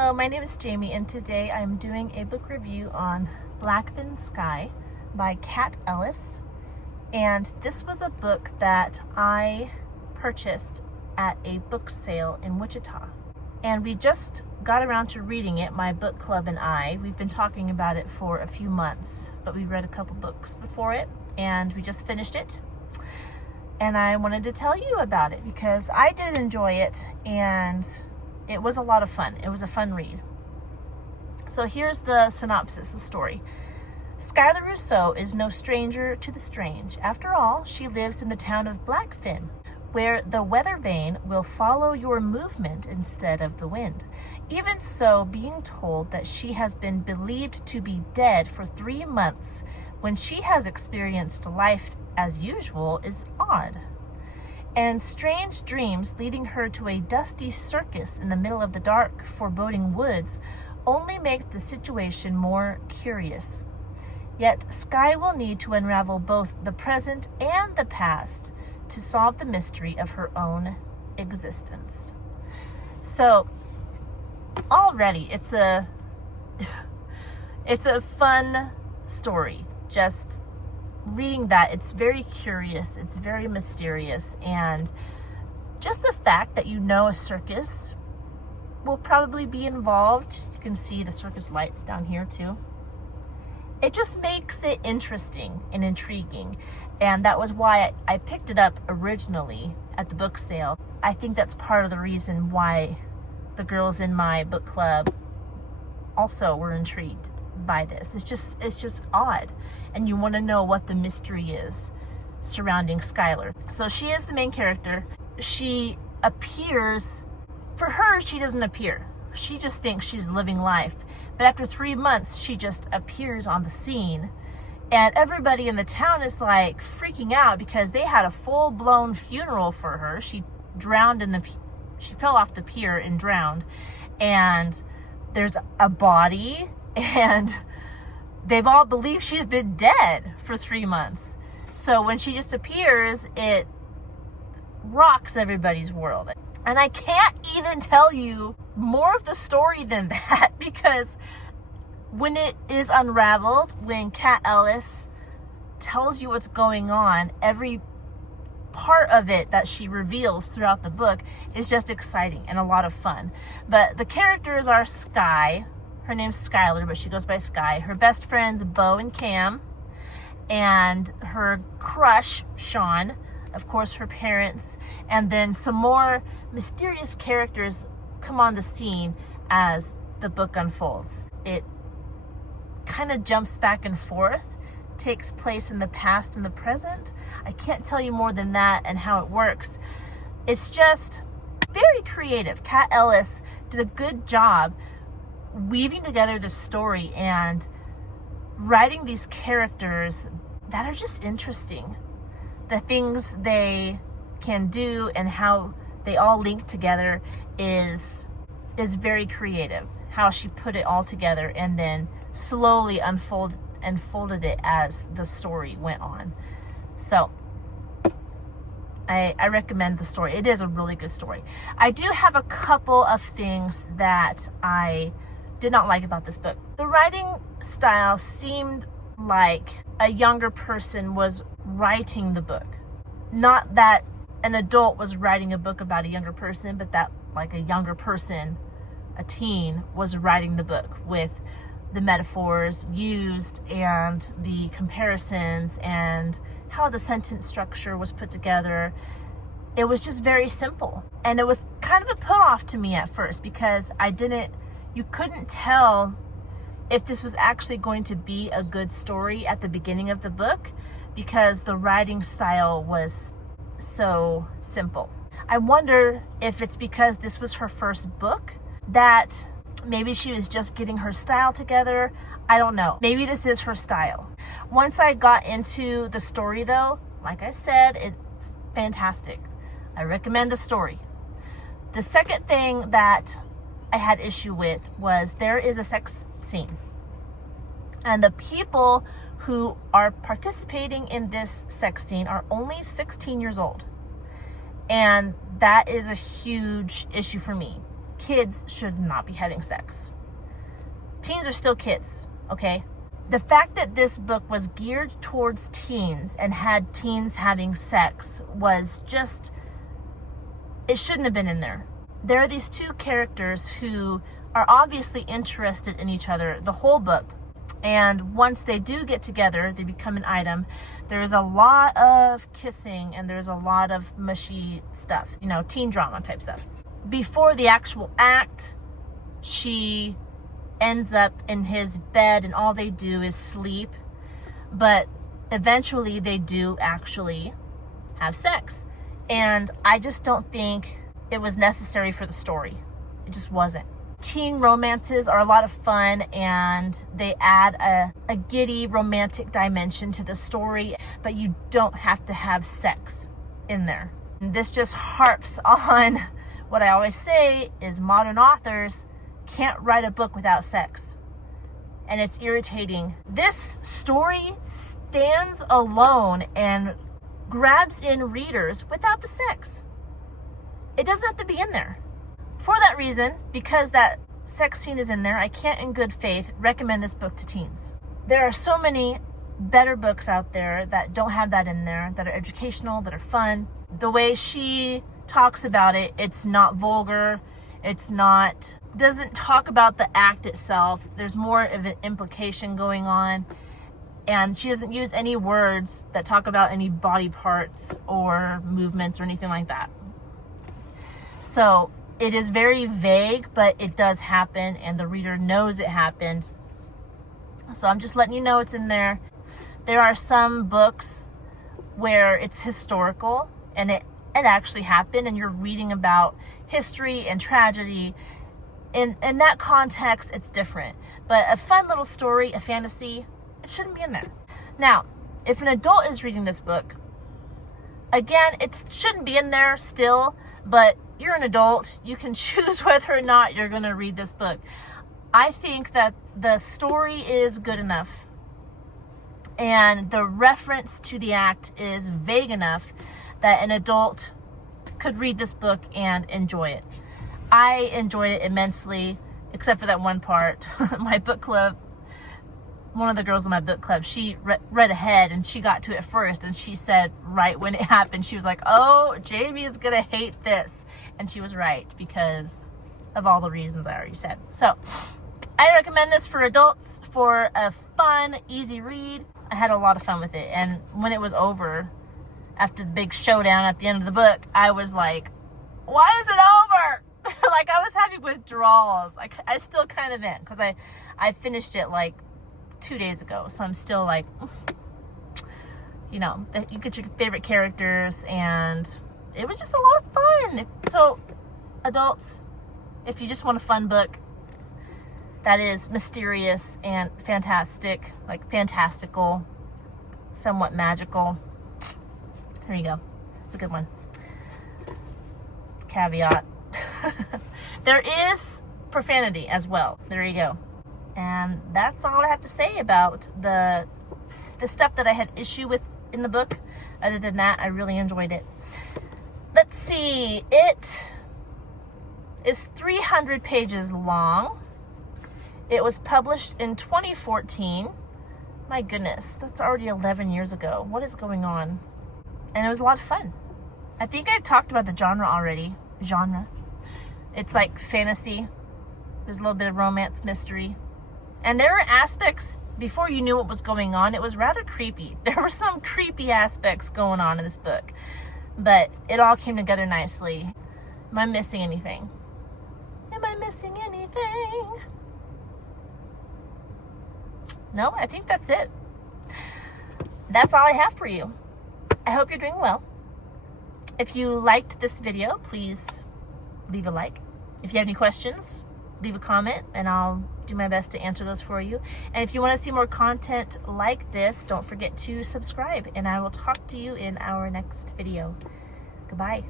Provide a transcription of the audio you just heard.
Hello, my name is Jamie, and today I'm doing a book review on Blackfin Sky by Ellis. And this was a book that I purchased at a book sale in Wichita. And we just got around to reading it, my book club and I. We've been talking about it for a few months, but we read a couple books before it, and we just finished it. And I wanted to tell you about it because I did enjoy it, and it was a lot of fun. It was a fun read. So here's the synopsis, the story. Skylar Rousseau is no stranger to the strange. After all, she lives in the town of Blackfin, where the weather vane will follow your movement instead of the wind. Even so, being told that she has been believed to be dead for 3 months when she has experienced life as usual is odd. And strange dreams leading her to a dusty circus in the middle of the dark, foreboding woods only make the situation more curious. Yet Sky will need to unravel both the present and the past to solve the mystery of her own existence. So already it's a fun story. Just reading that, it's very curious, it's very mysterious, and just the fact that a circus will probably be involved. You can see the circus lights down here too. It just makes it interesting and intriguing, and that was why I picked it up originally at the book sale. I think that's part of the reason why the girls in my book club also were intrigued by this. It's just odd, and you want to know what the mystery is surrounding Skylar. So she is the main character. She appears, for her, she doesn't appear. She just thinks she's living life. But after 3 months, she just appears on the scene, and everybody in the town is like freaking out because they had a full-blown funeral for her. She fell off the pier and drowned, and there's a body, and they've all believed she's been dead for 3 months. So when she just appears, it rocks everybody's world. And I can't even tell you more of the story than that, because when it is unraveled, when Ellis tells you what's going on, every part of it that she reveals throughout the book is just exciting and a lot of fun. But the characters are Sky. Her name's Skylar, but she goes by Sky. Her best friends, Bo and Cam, and her crush, Sean, of course, her parents, and then some more mysterious characters come on the scene as the book unfolds. It kind of jumps back and forth, takes place in the past and the present. I can't tell you more than that and how it works. It's just very creative. Ellis did a good job weaving together the story and writing these characters that are just interesting. The things they can do and how they all link together is very creative. How she put it all together and then slowly unfolded it as the story went on. So I recommend the story. It is a really good story. I do have a couple of things that I did not like about this book. The writing style seemed like a younger person was writing the book. Not that an adult was writing a book about a younger person, but that like a younger person, a teen, was writing the book with the metaphors used and the comparisons and how the sentence structure was put together. It was just very simple. And it was kind of a put off to me at first because you couldn't tell if this was actually going to be a good story at the beginning of the book because the writing style was so simple. I wonder if it's because this was her first book, that maybe she was just getting her style together. I don't know. Maybe this is her style. Once I got into the story though, like I said, it's fantastic. I recommend the story. The second thing that I had issue with was there is a sex scene. And the people who are participating in this sex scene are only 16 years old. And that is a huge issue for me. kids should not be having sex. Teens are still kids, okay? The fact that this book was geared towards teens and had teens having sex was just, it shouldn't have been in there. There are these two characters who are obviously interested in each other the whole book. And once they do get together, they become an item. There's a lot of kissing and there's a lot of mushy stuff, you know, teen drama type stuff. Before the actual act, she ends up in his bed and all they do is sleep. But eventually they do actually have sex. And I just don't think it was necessary for the story. It just wasn't. Teen romances are a lot of fun and they add a giddy romantic dimension to the story, but you don't have to have sex in there. And this just harps on what I always say is modern authors can't write a book without sex. And it's irritating. This story stands alone and grabs in readers without the sex. It doesn't have to be in there. For that reason, because that sex scene is in there, I can't in good faith recommend this book to teens. There are so many better books out there that don't have that in there, that are educational, that are fun. The way she talks about it, it's not vulgar, doesn't talk about the act itself. There's more of an implication going on. And she doesn't use any words that talk about any body parts or movements or anything like that. So it is very vague, but it does happen and the reader knows it happened. So I'm just letting you know it's in there. There are some books where it's historical and it actually happened and you're reading about history and tragedy. In that context, it's different. But a fun little story, a fantasy, it shouldn't be in there. Now, if an adult is reading this book, again, it shouldn't be in there still, but you're an adult. You can choose whether or not you're going to read this book. I think that the story is good enough and the reference to the act is vague enough that an adult could read this book and enjoy it. I enjoyed it immensely, except for that one part. My book club, one of the girls in my book club, she read ahead and she got to it first and she said right when it happened, she was like, oh, Jamie is going to hate this. And she was right because of all the reasons I already said. So I recommend this for adults for a fun, easy read. I had a lot of fun with it. And when it was over, after the big showdown at the end of the book, I was like, why is it over? Like I was having withdrawals. I still kind of am because I finished it like 2 days ago. So I'm still like, you know, you get your favorite characters and it was just a lot of fun. So adults, if you just want a fun book that is mysterious and fantastic, like fantastical, somewhat magical, here you go. It's a good one. Caveat. There is profanity as well. There you go. And that's all I have to say about the stuff that I had issue with in the book. Other than that, I really enjoyed it. Let's see. It is 300 pages long. It was published in 2014. My goodness, that's already 11 years ago. What is going on? And it was a lot of fun. I think I talked about the genre already. It's like fantasy. There's a little bit of romance, mystery. And there were aspects, before you knew what was going on, it was rather creepy. There were some creepy aspects going on in this book. But it all came together nicely. Am I missing anything? Am I missing anything? No, I think that's it. That's all I have for you. I hope you're doing well. If you liked this video, please leave a like. If you have any questions, leave a comment and I'll do my best to answer those for you. And if you want to see more content like this, don't forget to subscribe and I will talk to you in our next video. Goodbye.